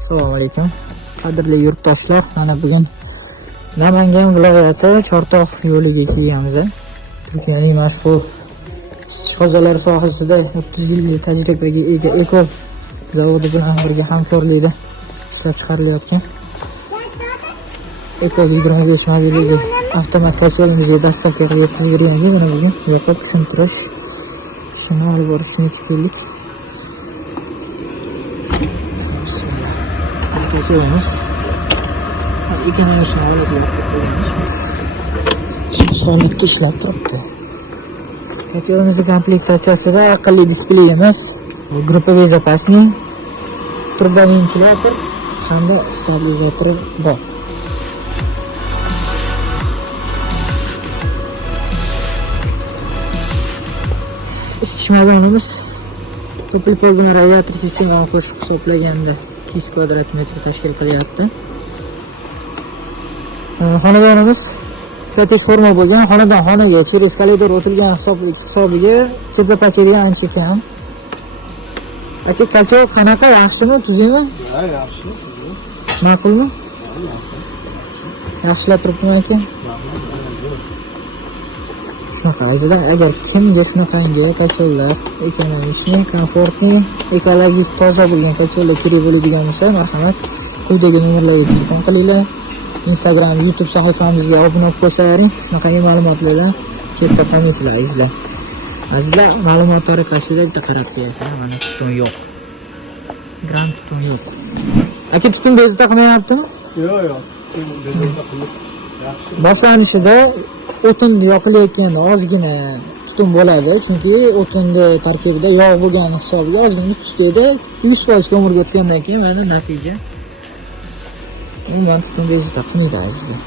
Assalomu alaykum. Qadrli yurtdoshlar, mana bugun Namangan viloyati Chortoq yo'liga kelganmiz. Turkiyaning mashhur ishqozonlar sohasida 30 yillik tajribaga ega Eko zavodi bilan birga hamkorlikda ishlab chiqarilayotgan Eko 25 modeldagi avtomat konsol dastlabki yetkazib bergandik. Mana bugun yoqib tushuntirish ishini olib borishni keldik. Kesemiz. İkine yaşına alıp yaptık. Şimdi sonraki işlep turibdi. Ketiyomizin komplektatsiyasida aqlli displeyimiz, gruppa bezopasniy, turbo ventilyator hamda stabilizator bor. Isitish maydonimiz to'pilib bo'lgan radiator sistemani qo'shib hisoblaganda 200 kvadrat metr tashkil qilyapti. Xonadonimiz protez forma bo'lgan, xonadan xonaga через koridor o'tilgan hisobiga tepa pachadiga ancha kam. Aka, kachov qanaqa, yaxshimi, tuzimi? Ha, yaxshi. Ma'qulmi? Yaxshilab turibmi aka? Shunaqa azizalar, agar kimga shunaqangi kachollar, ekonomik, komfortli, ekologik toza bo'lgan kachollar kerak bo'ladigan bo'lsa, marhamat, quyidagi nomerlarga telefon qilinglar. Instagram, YouTube sahifamizga obuna bo'lib qo'ying. Shunaqangi ma'lumotlardan chetda qolmaysizlar azizlar. Azizlar, ma'lumot tariqasida bitta qarab qo'yasizlar. Mana tutun yo'q. Gram tutun yo'q. Aka, tutun bezda qilmayaptimi? Yo'q. Bezda qilib yaxshi. Boshlanishida o'tin yoqilayotganda ozgina tutun bo'ladi, chunki o'tinda tarkibida yog' bo'lgani hisobiga ozgina tutadi. 100% ko'mirga o'tgandan keyin mana natija. Umuman tutun bezda qilmaydi azizlar.